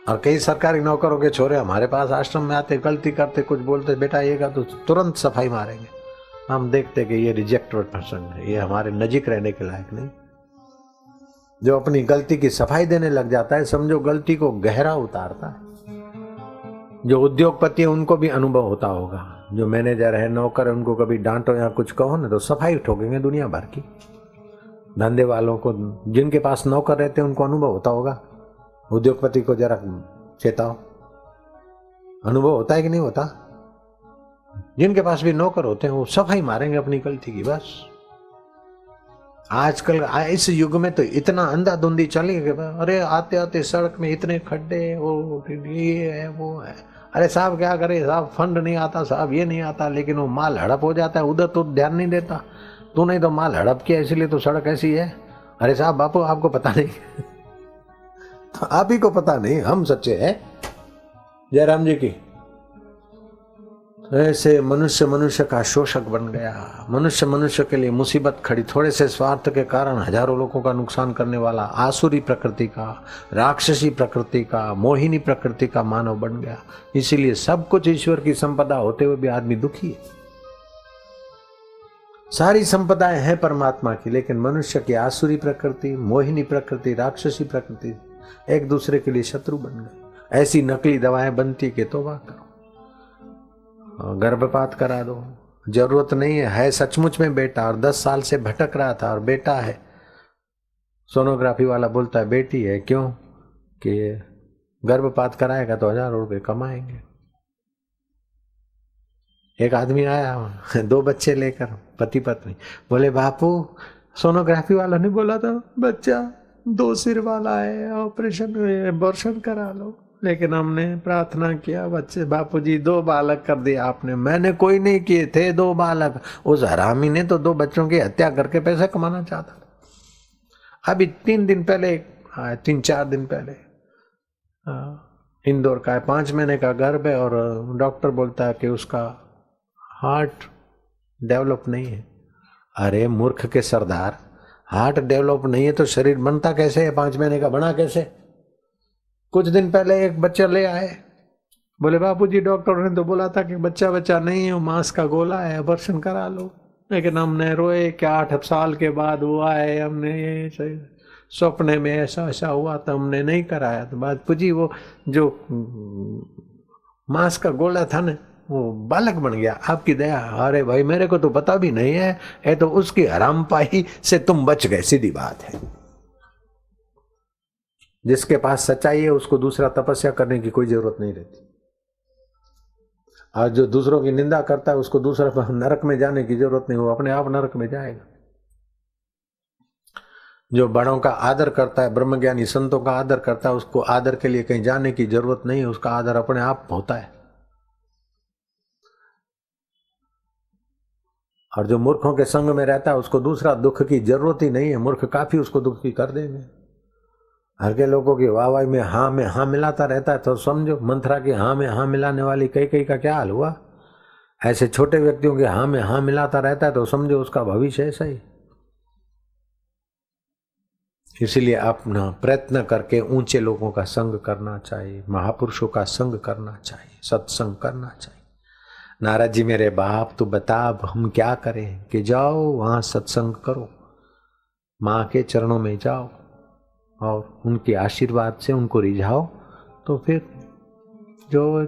और कई सरकारी नौकरों के छोरे हमारे पास आश्रम में आते, गलती करते, कुछ बोलते, बेटा ये का, तो तुरंत सफाई मारेंगे। हम देखते कि ये रिजेक्टेड पर्सन है, ये हमारे नजीक रहने के लायक नहीं। जो अपनी गलती की सफाई देने लग जाता है, समझो गलती को गहरा उतारता है। जो उद्योगपति है उनको भी अनुभव होता होगा, जो मैनेजर है, नौकर है, उनको कभी डांटो या कुछ कहो ना तो सफाई ठोकेंगे दुनिया भर की। धंधे वालों को, जिनके पास नौकर रहते हैं, उनको अनुभव होता होगा। उद्योगपति को जरा चेताओ, अनुभव होता है कि नहीं होता? जिनके पास भी नौकर होते हैं वो सफाई मारेंगे अपनी गलती की। बस आजकल इस युग में तो इतना अंधाधुंधी चली कि अरे आते आते सड़क में इतने खड्डे, वो ये है वो है। अरे साहब क्या करे साहब, फंड नहीं आता साहब, ये नहीं आता, लेकिन वो माल हड़प हो जाता है, उधर तो ध्यान नहीं देता। तू नहीं तो माल हड़प किया इसलिए तो सड़क ऐसी है। अरे साहब बापू आपको पता नहीं। तो आप ही को पता नहीं, हम सच्चे हैं। जयराम जी की ऐसे मनुष्य का शोषक बन गया, मनुष्य के लिए मुसीबत खड़ी। थोड़े से स्वार्थ के कारण हजारों लोगों का नुकसान करने वाला आसुरी प्रकृति का, राक्षसी प्रकृति का, मोहिनी प्रकृति का मानव बन गया। इसीलिए सब कुछ ईश्वर की संपदा होते हुए भी आदमी दुखी है। सारी संपदाएं हैं परमात्मा की, लेकिन मनुष्य की आसुरी प्रकृति, मोहिनी प्रकृति, राक्षसी प्रकृति एक दूसरे के लिए शत्रु बन गए। ऐसी नकली दवाएं बनती कि तौबा करो, गर्भपात करा दो, जरूरत नहीं है सचमुच में बेटा, और 10 साल से भटक रहा था और बेटा है। सोनोग्राफी वाला बोलता है बेटी है, क्यों कि गर्भपात कराएगा तो 1000 रुपये कमाएंगे। एक आदमी आया 2 बच्चे लेकर, पति पत्नी। बोले बापू सोनोग्राफी वाला ने बोला था बच्चा 2 सिर वाला है, ऑपरेशन एबॉर्शन करा लो, लेकिन हमने प्रार्थना किया बच्चे बापूजी 2 बालक कर दिए आपने। मैंने कोई नहीं किए थे 2 बालक। उस हरामी ने तो 2 बच्चों की हत्या करके पैसे कमाना चाहता था। अभी 3 दिन पहले, 3-4 दिन पहले इंदौर का 5 महीने का गर्भ है और डॉक्टर बोलता है कि उसका हार्ट डेवलप नहीं है। अरे मूर्ख के सरदार, हार्ट डेवलप नहीं है तो शरीर बनता कैसे है? 5 महीने का बना कैसे? कुछ दिन पहले एक बच्चा ले आए, बोले बापूजी डॉक्टर ने तो बोला था कि बच्चा नहीं है, मांस का गोला है, ऑपरेशन करा लो। लेकिन हमने रोए कि 8 साल के बाद हुआ है, हमने ये सपने में ऐसा हुआ तो हमने नहीं कराया। तो बापूजी वो जो मांस का गोला था ना वो बालक बन गया, आपकी दया। अरे भाई मेरे को तो पता भी नहीं है, ये तो उसकी हराम पाई से तुम बच गए, सीधी बात है। जिसके पास सच्चाई है उसको दूसरा तपस्या करने की कोई जरूरत नहीं रहती, और जो दूसरों की निंदा करता है उसको दूसरा नरक में जाने की जरूरत नहीं, वो अपने आप नरक में जाएगा। जो बड़ों का आदर करता है, ब्रह्मज्ञानी संतों का आदर करता है, उसको आदर के लिए कहीं जाने की जरूरत नहीं है, उसका आदर अपने आप होता है। और जो मूर्खों के संग में रहता है उसको दूसरा दुख की जरूरत ही नहीं है, मूर्ख काफी उसको दुख की कर देंगे। हर के लोगों की वाहवाही में हाँ मिलाता रहता है तो समझो मंथरा की हाँ में हाँ मिलाने वाली कई का क्या हाल हुआ। ऐसे छोटे व्यक्तियों के हाँ में हाँ मिलाता रहता है तो समझो उसका भविष्य ऐसा ही। इसलिए अपना प्रयत्न करके ऊंचे लोगों का संग करना चाहिए, महापुरुषों का संग करना चाहिए, सत्संग करना चाहिए। नारद जी मेरे बाप तू बता अब हम क्या करें? कि जाओ वहाँ सत्संग करो, माँ के चरणों में जाओ और उनके आशीर्वाद से उनको रिझाओ, तो फिर जो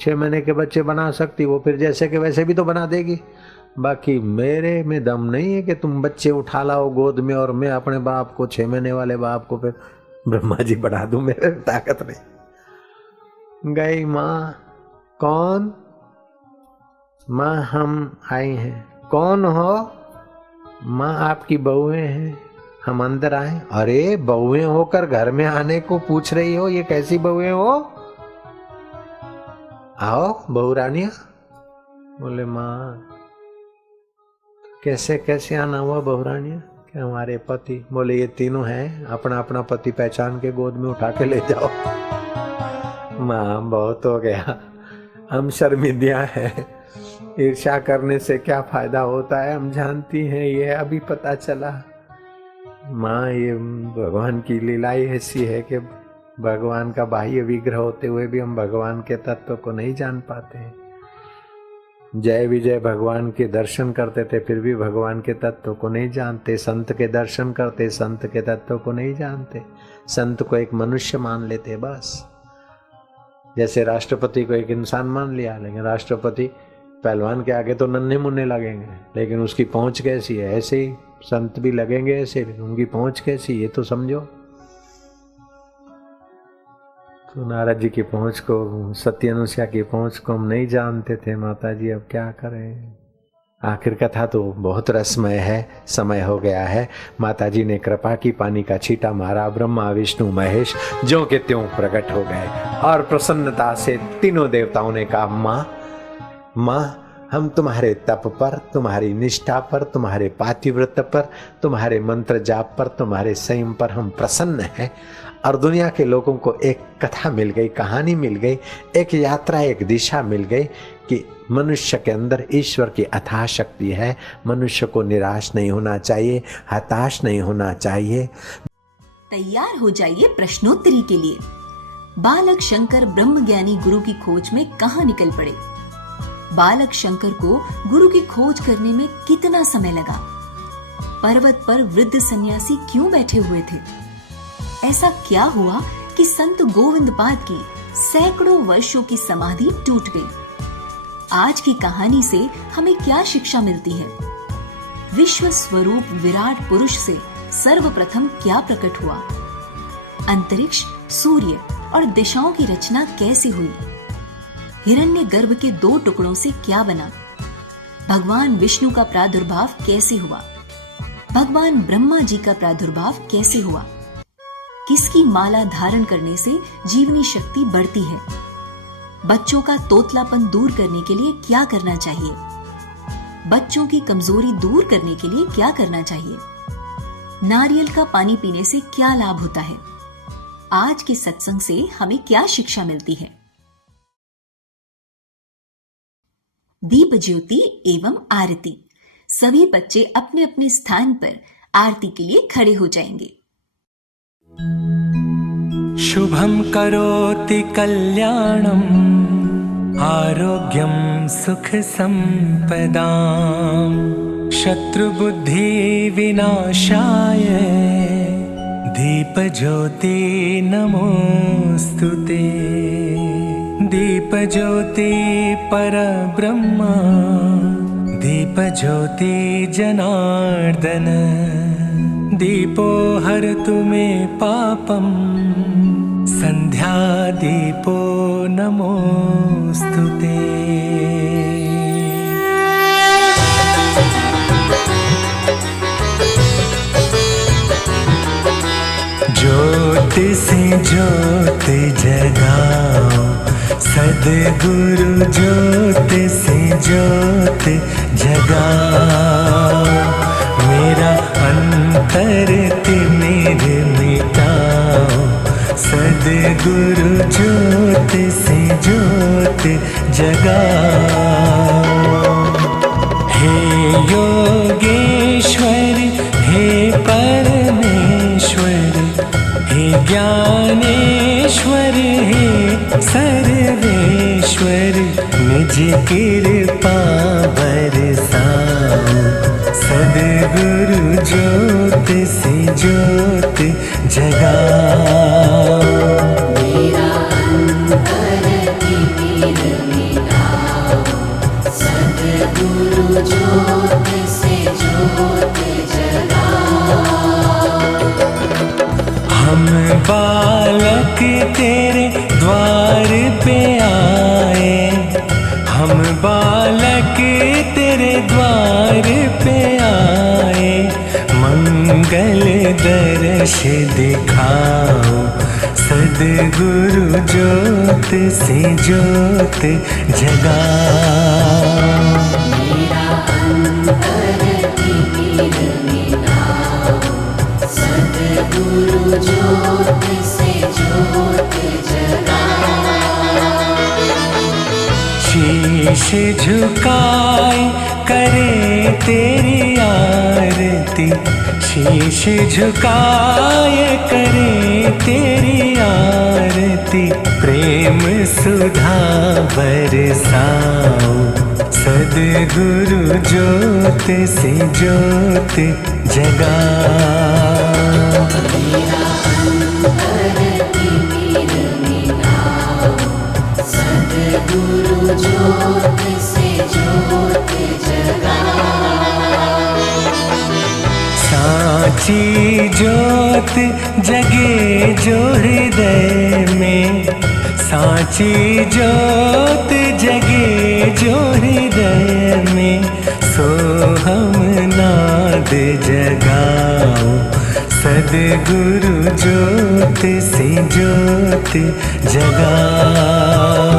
6 महीने के बच्चे बना सकती वो फिर जैसे के वैसे भी तो बना देगी। बाकी मेरे में दम नहीं है कि तुम बच्चे उठा लाओ गोद में और मैं अपने बाप को 6 महीने वाले बाप को फिर ब्रह्मा जी बना दूं, मेरे ताकत नहीं। गई माँ, कौन? माँ हम आए हैं। कौन हो? माँ आपकी बहुएं हैं, हम अंदर आए। अरे बहुएं होकर घर में आने को पूछ रही हो, ये कैसी बहुएं हो? आओ बहू रानिया। बोले माँ कैसे आना हुआ बहू रानिया? कि हमारे पति। बोले ये तीनों हैं, अपना अपना पति पहचान के गोद में उठा के ले जाओ। माँ बहुत हो गया, हम शर्मिंदियां हैं, ईर्ष्या करने से क्या फायदा होता है हम जानती हैं, ये अभी पता चला। माँ ये भगवान की लीलाई ऐसी है कि भगवान का बाह्य विग्रह होते हुए भी हम भगवान के तत्व को नहीं जान पाते हैं। जय विजय भगवान के दर्शन करते थे फिर भी भगवान के तत्व को नहीं जानते, संत के दर्शन करते संत के तत्व को नहीं जानते, संत को एक मनुष्य मान लेते बस। जैसे राष्ट्रपति को एक इंसान मान लिया, लेकिन राष्ट्रपति पहलवान के आगे तो नन्हे मुन्ने लगेंगे, लेकिन उसकी पहुंच कैसी है, ऐसे ही संत भी लगेंगे ऐसे, उनकी पहुंच कैसी ये तो समझो। तो नारद जी की पहुंच को, सत्य अनुसुईया की पहुंच को हम नहीं जानते थे माता जी, अब क्या करें। आखिर कथा तो बहुत रसमय है, समय हो गया है। माता जी ने कृपा की, पानी का छींटा मारा, ब्रह्मा विष्णु महेश ज्यों के त्यों प्रकट हो गए और प्रसन्नता से तीनों देवताओं ने कहा माँ हम तुम्हारे तप पर, तुम्हारी निष्ठा पर, तुम्हारे पातिव्रत पर, तुम्हारे मंत्र जाप पर, तुम्हारे संयम पर हम प्रसन्न हैं। और दुनिया के लोगों को एक कथा मिल गई, कहानी मिल गई, एक यात्रा, एक दिशा मिल गई कि मनुष्य के अंदर ईश्वर की अथाह शक्ति है। मनुष्य को निराश नहीं होना चाहिए, हताश नहीं होना चाहिए। तैयार हो जाइए प्रश्नोत्तरी के लिए। बालक शंकर ब्रह्मज्ञानी गुरु की खोज में कहां निकल पड़े? बालक शंकर को गुरु की खोज करने में कितना समय लगा? पर्वत पर वृद्ध सन्यासी क्यों बैठे हुए थे? ऐसा क्या हुआ कि संत गोविंद पाद की सैकड़ों वर्षों की समाधि टूट गई? आज की कहानी से हमें क्या शिक्षा मिलती है? विश्व स्वरूप विराट पुरुष से सर्वप्रथम क्या प्रकट हुआ? अंतरिक्ष, सूर्य और दिशाओं की रचना कैसे हुई? हिरण्यगर्भ के 2 टुकड़ों से क्या बना? भगवान विष्णु का प्रादुर्भाव कैसे हुआ? भगवान ब्रह्मा जी का प्रादुर्भाव कैसे हुआ? किसकी माला धारण करने से जीवनी शक्ति बढ़ती है? बच्चों का तोतलापन दूर करने के लिए क्या करना चाहिए? बच्चों की कमजोरी दूर करने के लिए क्या करना चाहिए? नारियल का पानी पीने से क्या लाभ होता है? आज के सत्संग से हमें क्या शिक्षा मिलती है? दीप ज्योति एवं आरती। सभी बच्चे अपने अपने स्थान पर आरती के लिए खड़े हो जाएंगे। शुभं करोति कल्याणं आरोग्यं सुख संपदां शत्रुबुद्धि विनाशाय दीपज्योति नमोस्तुते। दीपज्योति परब्रह्म दीपज्योति जनार्दन दीपो हरतु मे पापं संध्या दीपो नमोस्तुते। ज्योत से ज्योत जगाओ सद्गुरु ज्योत से ज्योत जगाओ मेरा अंतर तिमिर मिटाओ सद्गुरु ज्योत से ज्योत जगाओ। हे योगेश्वर हे परमेश्वर हे ज्ञानेश्वर हे सर्वेश्वर निज कृपा बरसाओ सद्गुरु ज्योत से ज्योत जगाओ। मेरा अंतर तिमिर मिटाओ सद्गुरु ज्योत से ज्योत जगाओ। हम बालक तेरे द्वार पे आए हम बालक तेरे द्वार पे आए मंगल दर्श दिखाओ सद्गुरु ज्योत से ज्योत जगाओ। मेरा अंतर तिमिर मिटाओ सद्गुरु ज्योत से ज्योत जगाओ। शीश झुकाए करे तेरी आरती शीश झुकाए करे तेरी आरती प्रेम सुधा बरसाओ सद्गुरु ज्योत से ज्योत जगाओ। मेरा अंतर तिमिर मिटाओ सद्गुरु ज्योत से ज्योत जगाओ। साची ज्योत जगे जो हृदय में साची ज्योत जगे जो हृदय में सोहम नाद जगाओ सद्गुरु ज्योत से ज्योत जगाओ।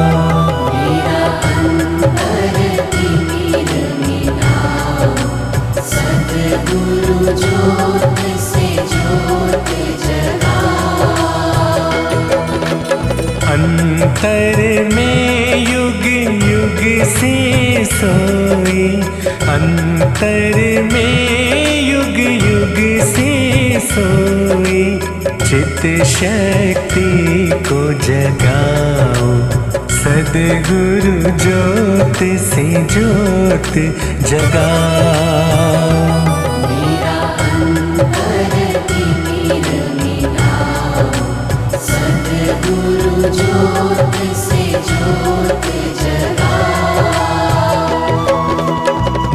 मेरा अंतर तिमिर मिटाओ सद्गुरु ज्योत से ज्योत जगाओ। अंतर में युग युग से सोई अंतर में युग युग से सोई चित शक्ति को जगाओ सद्गुरु ज्योत से ज्योत जगाओ। मेरा अंतर तिमिर मिटाओ सद्गुरु ज्योत से ज्योत जगाओ।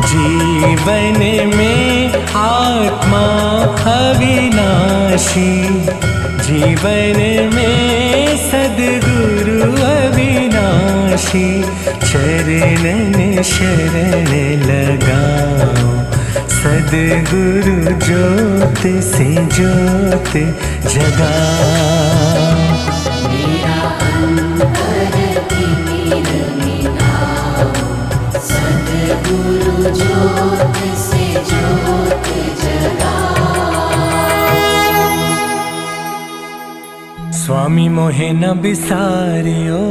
जीवन में आत्मा अविनाशी जीवन में सद्गुरु अविनाशी काशी चरणन शरण लगाओ। सद्गुरु ज्योत से ज्योत जगाओ। मेरा अंतर तिमिर मिटाओ। सद्गुरु ज्योत से ज्योत जगाओ। स्वामी मोहे न बिसारियो,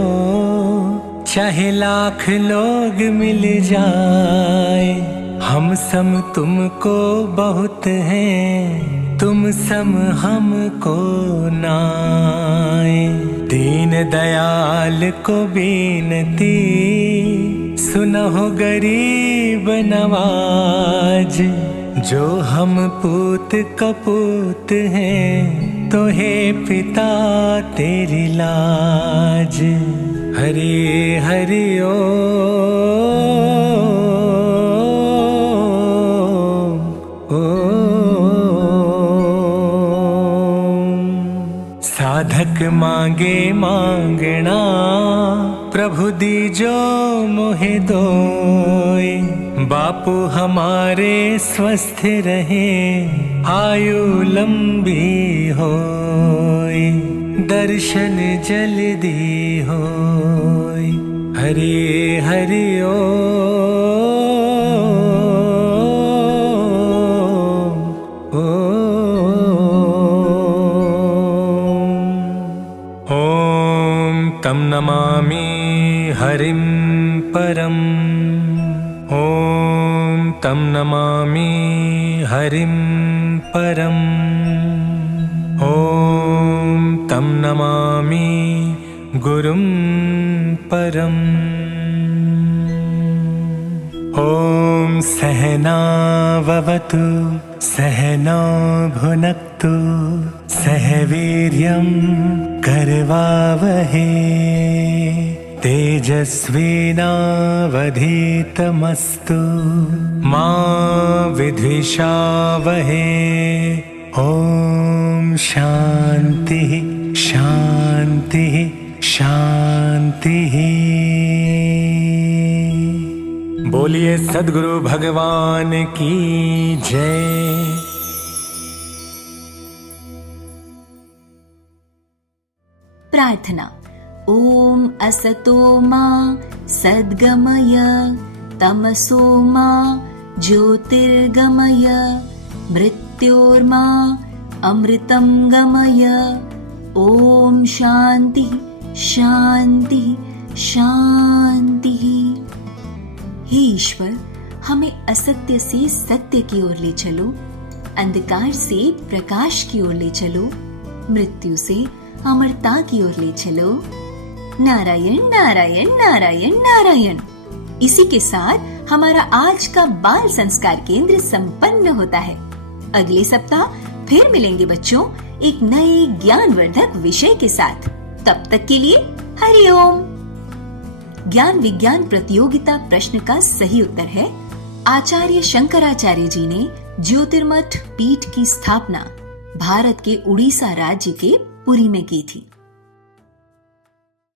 चाहे लाख लोग मिल जाए। हम सम तुमको बहुत हैं, तुम सम हमको नाए। दीन दयाल को बीनती, सुनहो गरीब नवाज। जो हम पूत कपूत हैं, तो हे पिता तेरी लाज। हरे हरि साधक मांगे मांगना, प्रभु दीजो मोहे दोय। बापू हमारे स्वस्थ रहे, आयु लंबी होय। दर्शन जल्दी होय। हरे हरि ओम तम नमामि हरिं परम। ओम तम नमामि हरिं परम। ओम तम नमामि गुरुं परम। ओम सहना ववतु सहनौ भुनक्तु, सह वीर्यं करवावहे। तेजस्विनावधीतमस्तु मा विद्विषावहे। ओम शांति शांति शांति। बोलिए सद्गुरु भगवान की जय। प्रार्थना। ओम असतो मा सद्गमय, तमसो मा ज्योतिर्गमय, मृत्योर्मा अमृतं गमय। ओम शांति शांति शांति। हे ईश्वर, हमें असत्य से सत्य की ओर ले चलो, अंधकार से प्रकाश की ओर ले चलो, मृत्यु से अमरता की ओर ले चलो। नारायण नारायण नारायण नारायण। इसी के साथ हमारा आज का बाल संस्कार केंद्र संपन्न होता है। अगले सप्ताह फिर मिलेंगे बच्चों एक नए ज्ञानवर्धक विषय के साथ। तब तक के लिए हरि ओम। ज्ञान विज्ञान प्रतियोगिता प्रश्न का सही उत्तर है आचार्य शंकराचार्य जी ने ज्योतिर्मठ पीठ की स्थापना भारत के उड़ीसा राज्य के पुरी में की थी।